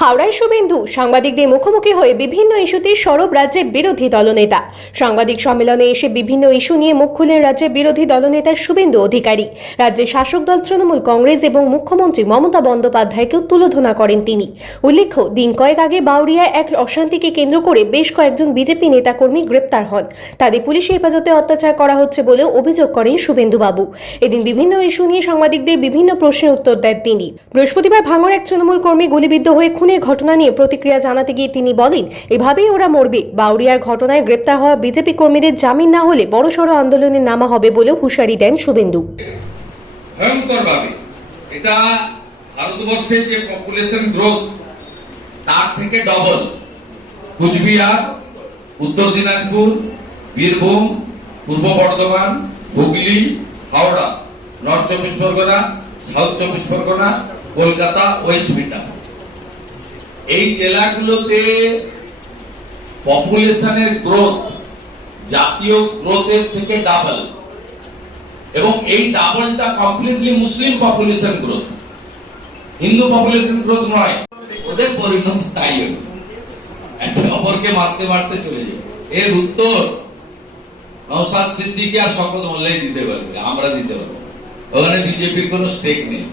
হাওড়ায় শুভেন্দু, সাংবাদিকদের মুখোমুখি হয়ে বিভিন্ন ইস্যুতে সরব রাজ্যের বিরোধী দলনেতা। সাংবাদিক সম্মেলনে এসে বিভিন্ন ইস্যু নিয়ে মুখ খুলেন রাজ্যের বিরোধী দলনেতার শুভেন্দু অধিকারী। রাজ্যের শাসক দল তৃণমূল কংগ্রেস এবং মুখ্যমন্ত্রী মমতা বন্দ্যোপাধ্যায়কেও তুলোধনা করেন তিনি। উল্লেখ্য, দিন কয়েক আগে বাউরিয়ায় এক অশান্তিকে কেন্দ্র করে বেশ কয়েকজন বিজেপি নেতাকর্মী গ্রেপ্তার হন। তাদের পুলিশি হেফাজতে অত্যাচার করা হচ্ছে বলেও অভিযোগ করেন শুভেন্দুবাবু। এদিন বিভিন্ন ইস্যু নিয়ে সাংবাদিকদের বিভিন্ন প্রশ্নের উত্তর দেন তিনি। বৃহস্পতিবার ভাঙড় এক তৃণমূল কর্মী গুলিবিদ্ধ হয়ে খুনের ঘটনা নিয়ে প্রতিক্রিয়া জানাতে গিয়ে তিনি বলেন, এভাবেই ওরা মরবে। বাউরিয়ার ঘটনায় গ্রেপ্তার হওয়া বিজেপি কর্মীদের জামিন না হলে বড়সড় আন্দোলনে নামা হবে বলেও হুঁশিয়ারি দেন শুভেন্দু। ভয়ঙ্কর ভাবে এটা যে পপুলেশন গ্রোথ তার থেকে ডবল কুচবিহার, উত্তর দিনাজপুর, বীরভূম, পূর্ব বর্ধমান, হুগলি, হাওড়া নর্থ চব্বিশ পরগনা সাউথ চব্বিশ পরগনা, কলকাতা ওয়েস্ট মিডনার এই জেলাগুলোতে পপুলেশনের গ্রোথ, জাতীয় গ্রোথের থেকে ডাবল। এবং এই ডাবলটা completely Muslim population growth Hindu population growth নয়, ওদের পরিণতি তাই হলো একে অপরকে মারতে মারতে চলে যাবে। এর উত্তর নৌসাদ সিদ্দিকি আর শপথ মোল্লাই দিতে পারবে, আমরা দিতে পারব। ওখানে বিজেপির কোনো স্টেক নেই।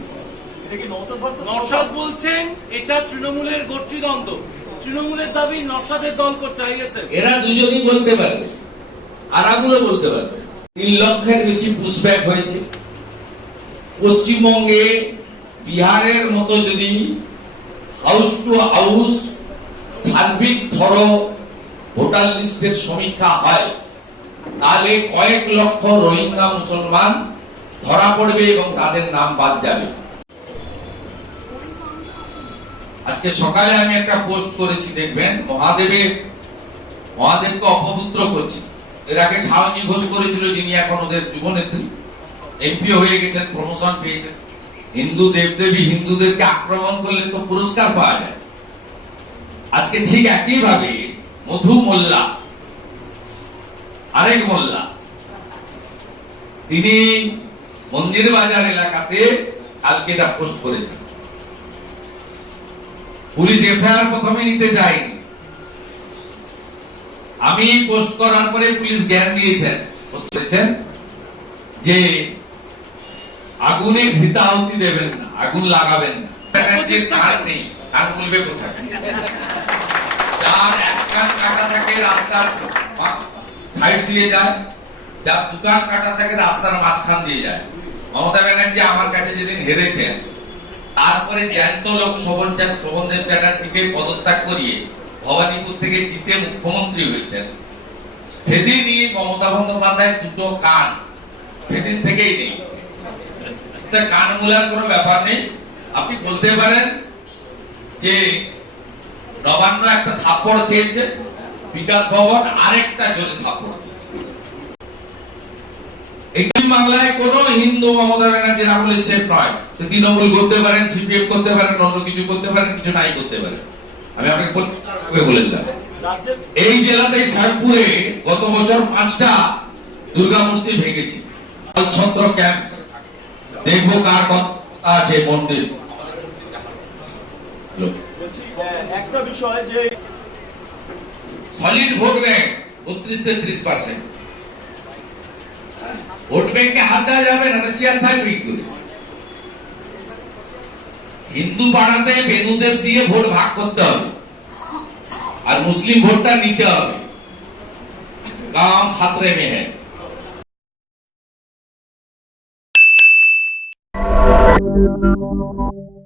নরসাদ বলছেন এটা তৃণমূলের গোষ্ঠীদ্বন্দ্ব। তৃণমূলের দাবি নরসাদের দল চাইছে এরা দুজনই বলতে পারবে। আর আগুলো বলতে পারবে। তিন লক্ষের বেশি পুশব্যাক হয়েছে। পশ্চিমবঙ্গে বিহারের মতো যদি হাউস টু হাউস সার্বিক ধরো ভোটার লিস্টের সমীক্ষা হয় তাহলে কয়েক লক্ষ রোহিঙ্গা মুসলমান ধরা পড়বে এবং তাদের নাম বাদ যাবে। আজকে সকালে আমি একটা পোস্ট করেছি, দেখবেন? মহাদেবের, মহাদেবকে অপপুত্র করছে। এর আগে শাওনি ঘোষ করেছিল যিনি এখন ওদের যুবনেত্রী। এমপি হয়ে গেছেন প্রমোশন পেয়েছেন। হিন্দু দেবদেবী, হিন্দুদেরকে আক্রমণ করলে তো পুরস্কার পাওয়া যায়। আজকে ঠিক একই ভাবে মধু মোল্লা, আরেক মোল্লা, তিনি মন্দির বাজার এলাকাতে কালকে এটা পোস্ট করেছেন। পুলিশ এফআইআর প্রথমে নিতে আমি পোস্ট করার পরে পুলিশ জ্ঞান দিয়েছেন যে আগুনে দেবেন না আগুন লাগাবেন না। ব্যানার্জির নেই কান বলবে কোথায়? যার এক কাটা থাকে রাস্তার সাইড দিয়ে যায় যার দোকান কাটা থাকে রাস্তার মাঝখান দিয়ে যায়। মমতা ব্যানার্জি আমার কাছে যেদিন হেরেছেন তারপরে জ্যান্ত লোক শোভন শোভনদেব চ্যাটার্জিকে পদত্যাগ করিয়ে ভবানীপুর থেকে জিতে মুখ্যমন্ত্রী হয়েছেন। সেদিনই মমতা বন্দ্যোপাধ্যায় দুটো কান সেদিন থেকেই নেই। কান মূলার কোনো ব্যাপার নেই। আপনি বলতে পারেন যে নবান্ন একটা থাপ্পড় খেয়েছে, বিকাশ ভবন আরেকটা জোরে থাপ্পড়। এই বাংলায় কোন হিন্দু মমতা ব্যানার্জির আমলে সেফ নয়। সে তৃণমূল করতে পারেন সিপিএম করতে পারেন অন্য কিছু করতে পারেন কিছু নাই করতে পারেন। আমি আপনাকে পরিষ্কারভাবে বলে দিলাম। এই জেলাতে শেরপুরে গত বছর পাঁচটা দুর্গা মূর্তি ভেঙেছি। ছত্র ক্যাম্প দেখব কার কথা আছে মন্দির। একটা বিষয় যে সলিড ভোট ব্যাংক বত্রিশ তেত্রিশ পার্সেন্ট। ভোট ব্যাংকে হাত দেওয়া যাবে না চেয়ার থাকবে কি হিন্দু পাড়াতে বেনুদেব দিয়ে ভোট ভাগ করতে হবে। আর মুসলিম ভোটটা নিতে হবে। কাম খাতরে মে